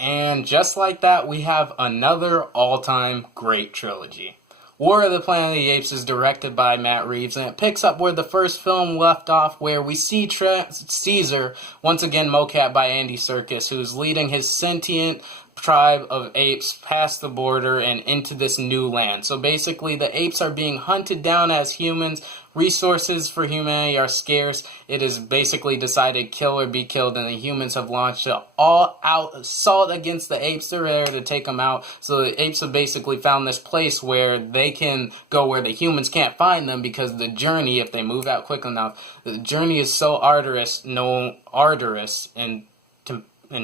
And just like that, we have another all-time great trilogy. War of the Planet of the Apes is directed by Matt Reeves, and it picks up where the first film left off, where we see Caesar, once again mocap by Andy Serkis, who's leading his sentient tribe of apes past the border and into this new land. So basically, the apes are being hunted down as humans. Resources for humanity are scarce. It is basically decided kill or be killed, and the humans have launched an all-out assault against the apes. They're there to take them out. So the apes have basically found this place where they can go where the humans can't find them, because the journey, if they move out quick enough, the journey is so arduous and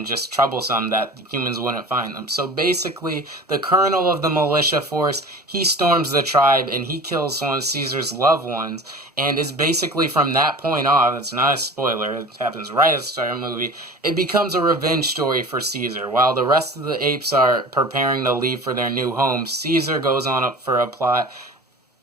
just troublesome that humans wouldn't find them. So basically, the colonel of the militia force, he storms the tribe and he kills one of Caesar's loved ones, and it's basically from that point on, it's not a spoiler, it happens right at the start of the movie, it becomes a revenge story for Caesar. While the rest of the apes are preparing to leave for their new home, Caesar goes on for a plot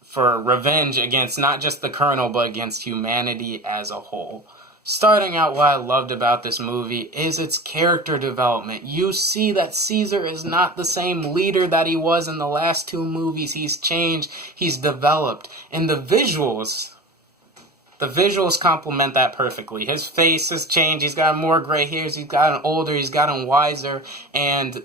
for revenge against not just the colonel, but against humanity as a whole. Starting out, what I loved about this movie is its character development. You see that Caesar is not the same leader that he was in the last two movies. He's changed, he's developed. And the visuals complement that perfectly. His face has changed, he's got more gray hairs, he's gotten older, he's gotten wiser, and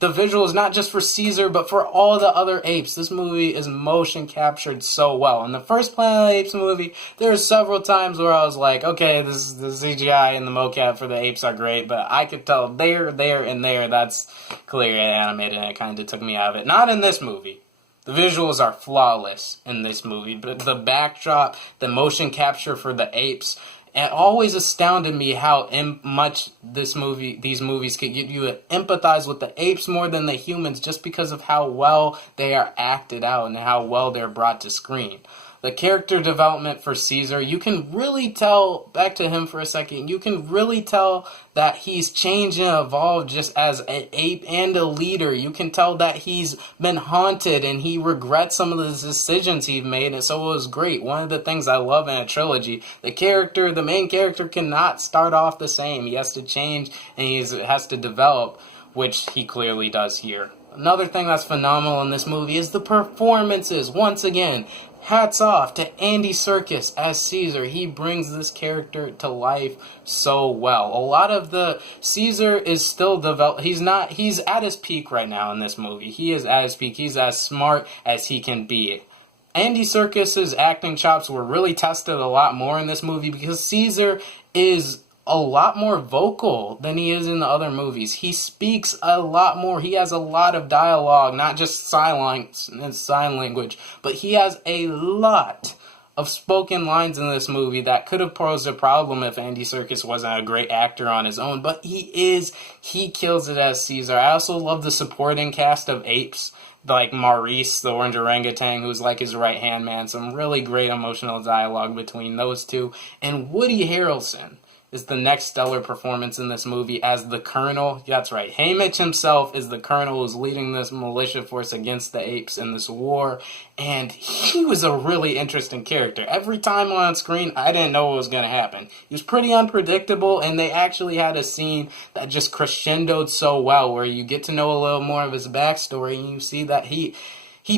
the visual is not just for Caesar, but for all the other apes. This movie is motion captured so well. In the first Planet of the Apes movie, there were several times where I was like, okay, the CGI and the mocap for the apes are great, but I could tell there, and there, that's clearly animated, and it kind of took me out of it. Not in this movie. The visuals are flawless in this movie, but the backdrop, the motion capture for the apes, it always astounded me how much these movies could get you to empathize with the apes more than the humans, just because of how well they are acted out and how well they're brought to screen. The character development for Caesar, you can really tell, back to him for a second, you can really tell that he's changed and evolved just as an ape and a leader. You can tell that he's been haunted and he regrets some of the decisions he's made, and so it was great. One of the things I love in a trilogy, the main character cannot start off the same. He has to change and he has to develop, which he clearly does here. Another thing that's phenomenal in this movie is the performances. Once again, hats off to Andy Serkis as Caesar. He brings this character to life so well. A lot of the Caesar is still developed. He's at his peak right now in this movie. He is at his peak. He's as smart as he can be. Andy Serkis's acting chops were really tested a lot more in this movie because Caesar is a lot more vocal than he is in the other movies. He speaks a lot more. He has a lot of dialogue, not just silence and sign language, but he has a lot of spoken lines in this movie that could have posed a problem if Andy Serkis wasn't a great actor on his own, but he kills it as Caesar. I also love the supporting cast of apes, like Maurice, the orange orangutan, who's like his right-hand man. Some really great emotional dialogue between those two. And Woody Harrelson is the next stellar performance in this movie as the colonel. That's right, Haymitch himself is the colonel who's leading this militia force against the apes in this war, and he was a really interesting character. Every time on screen, I didn't know what was going to happen. He was pretty unpredictable, and they actually had a scene that just crescendoed so well, where you get to know a little more of his backstory, and you see that he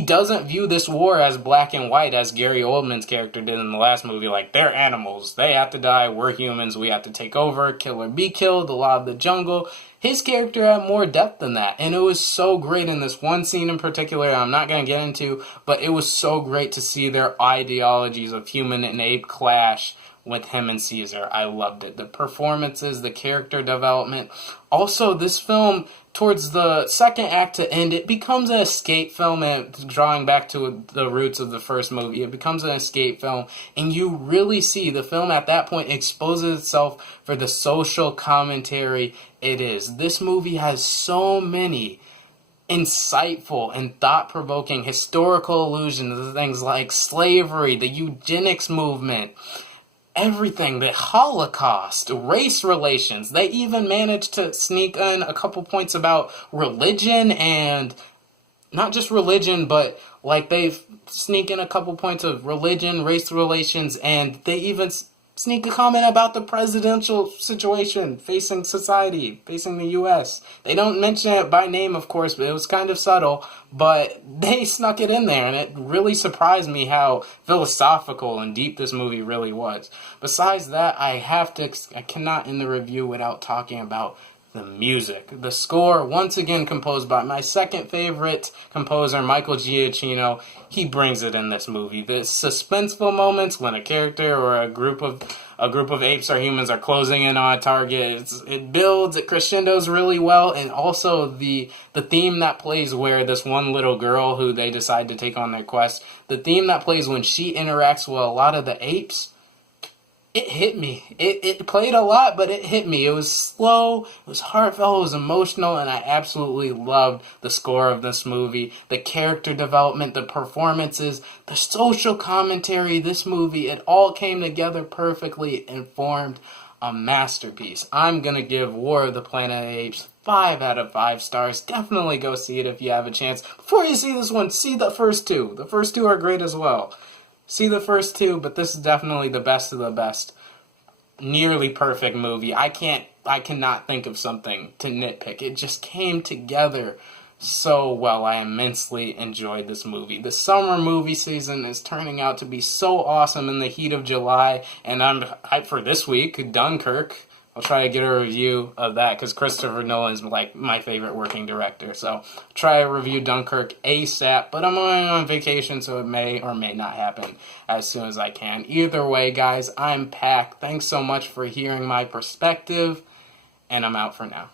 doesn't view this war as black and white as Gary Oldman's character did in the last movie. Like, they're animals. They have to die. We're humans. We have to take over. Kill or be killed. The law of the jungle. His character had more depth than that. And it was so great in this one scene in particular I'm not going to get into, but it was so great to see their ideologies of human and ape clash with him and Caesar. I loved it. The performances, the character development. Also, this film, towards the second act to end, it becomes an escape film, and drawing back to the roots of the first movie, it becomes an escape film, and you really see the film at that point exposes itself for the social commentary it is. This movie has so many insightful and thought-provoking historical allusions to things like slavery, the eugenics movement, everything, the Holocaust, race relations. They even managed to sneak in a couple points about religion, and not just religion, but like they sneak in a couple points of religion, race relations, and they even sneak a comment about the presidential situation facing society, facing the U.S. They don't mention it by name, of course, but it was kind of subtle, but they snuck it in there, and it really surprised me how philosophical and deep this movie really was. Besides that, I cannot end the review without talking about the music. The score, once again composed by my second favorite composer, Michael Giacchino. He brings it in this movie. The suspenseful moments when a character or a group of apes or humans are closing in on a target. It builds, it crescendos really well, and also the theme that plays where this one little girl who they decide to take on their quest, the theme that plays when she interacts with a lot of the apes, it hit me. It played a lot, but it hit me. It was slow, it was heartfelt, it was emotional, and I absolutely loved the score of this movie. The character development, the performances, the social commentary, this movie, it all came together perfectly and formed a masterpiece. I'm gonna give War of the Planet of the Apes 5 out of 5 stars. Definitely go see it if you have a chance. Before you see this one, see the first two. The first two are great as well. See the first two, but this is definitely the best of the best. Nearly perfect movie. I cannot think of something to nitpick. It just came together so well. I immensely enjoyed this movie. The summer movie season is turning out to be so awesome in the heat of July, and I'm hyped for this week, Dunkirk. I'll try to get a review of that because Christopher Nolan's like my favorite working director. So try to review Dunkirk ASAP, but I'm going on vacation, so it may or may not happen as soon as I can. Either way, guys, I'm Pac. Thanks so much for hearing my perspective, and I'm out for now.